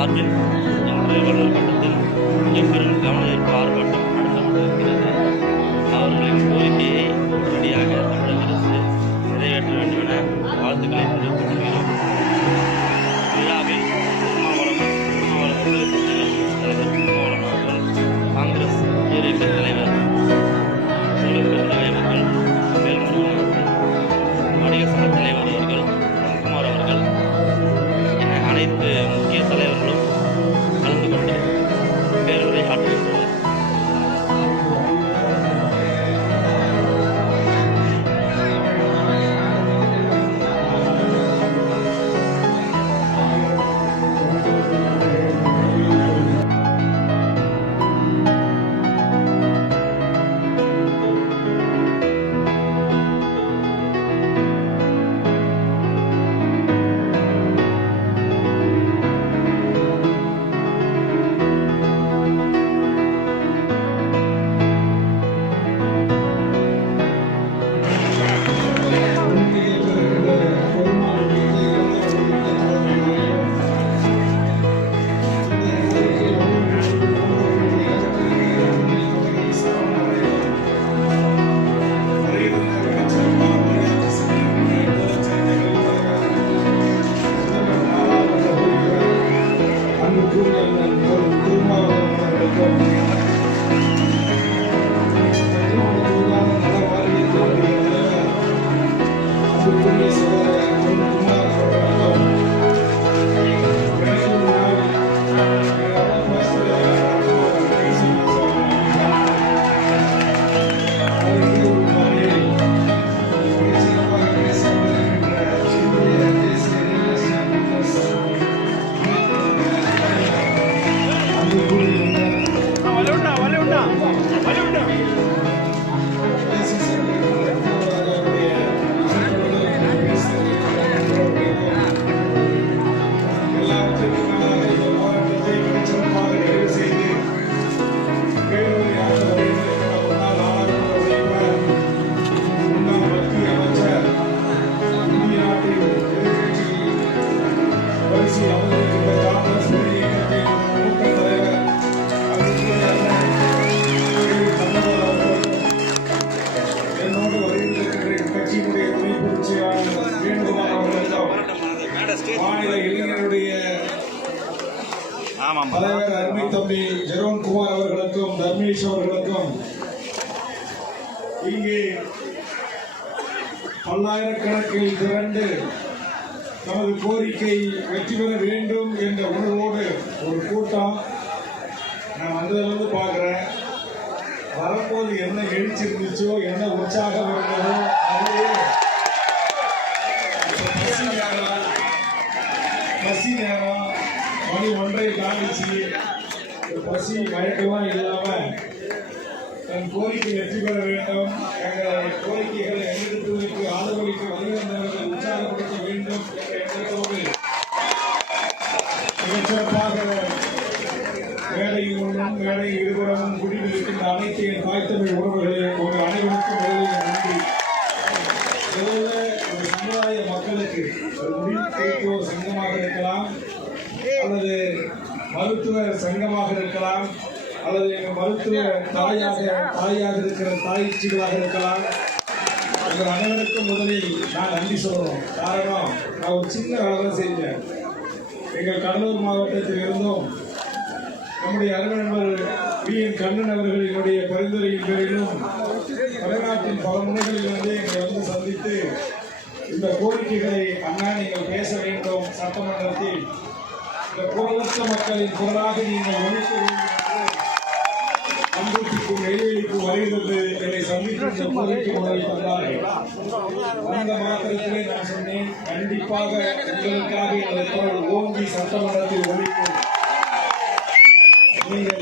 சார்பில் இன்று வள்ளல் மட்டத்தில் மிகப்பெரும் கவன ஈர்ப்பு ஆர்ப்பாட்டம் நடத்தப்பட்டிருக்கிறது அவர்களின் கோரிக்கையை உடனடியாக தமிழக அரசு நிறைவேற்ற வேண்டும் என வாழ்த்துக்களை தெரிவித்துக் கொள்கிறோம். விழாவில் திருமாவளவன் திருமாவளவன் தலைவர் அருமை தம்பி ஜெரோன் குமார் அவர்களுக்கும் தர்மேஷ் அவர்களுக்கும் இங்கே பல்லாயிரக்கணக்கில் திரண்டு நமது கோரிக்கை வெற்றி பெற வேண்டும் என்ற உணர்வோடு ஒரு கூட்டம் நான் வந்ததிலிருந்து பார்க்குறேன். வரும்போது என்ன எழுச்சி இருந்துச்சோ என்ன உற்சாகம் இருந்ததோ அதே பசி நேரம் பசி நேரம் மணி ஒன்றை தாண்டிச்சு ஒரு பசி மயக்கெல்லாம் இல்லாமல் தன் கோரிக்கை வெற்றி பெற வேண்டும் எங்கள் கோரிக்கைகளை எங்களுக்கு ஆதரவளிக்க வருகின்றவர்களை உற்சாகப்படுத்த வேண்டும் என்ற எண்ணத்தோடு மிகச்சிறப்பாக மேடை இருபுறமும் குடியில் இருக்கின்ற அனைத்து என் தாய்த்தமிழ் உறவுகளே ஒரு அனைவருக்கும் நன்றி. ஒரு சமுதாய மக்களுக்கு ஒரு முடிவு சங்கமாக இருக்கலாம் அல்லது மருத்துவ சங்கமாக இருக்கலாம் அல்லது எங்கள் மருத்துவ தாயாக தாயாக இருக்கிற தாய்ச்சிகளாக இருக்கலாம். உங்கள் அனைவருக்கும் முதலில் நான் நன்றி சொல்லணும். காரணம் நான் ஒரு சின்ன வேலை செஞ்சேன் எங்கள் கடலூர் மாவட்டத்தில் இருந்தும். நம்முடைய அருமை வி. என். கண்ணன் அவர்களினுடைய பரிந்துரையின் பேரிலும் தமிழ்நாட்டின் பல முனைகளிலிருந்து எங்களை வந்து சந்தித்து இந்த கோரிக்கைகளை அண்ணா நீங்கள் பேச வேண்டும் சட்டமன்றத்தில். இந்த குரலற்ற மக்களின் குரலாக நீங்கள் ஒழிக்க வேண்டும் என்று அன்புக்கும் நெய்வேலிக்கும் வருகிறது என்னை சந்தித்து இந்த கோரிக்கை முதல் தந்தார்கள். அந்த மாத்திரத்திலே நான் சொன்னேன் கண்டிப்பாக உங்களுக்காக எனது குரல் ஓங்கி சட்டமன்றத்தில் ஒழிக்கும் நீங்கள்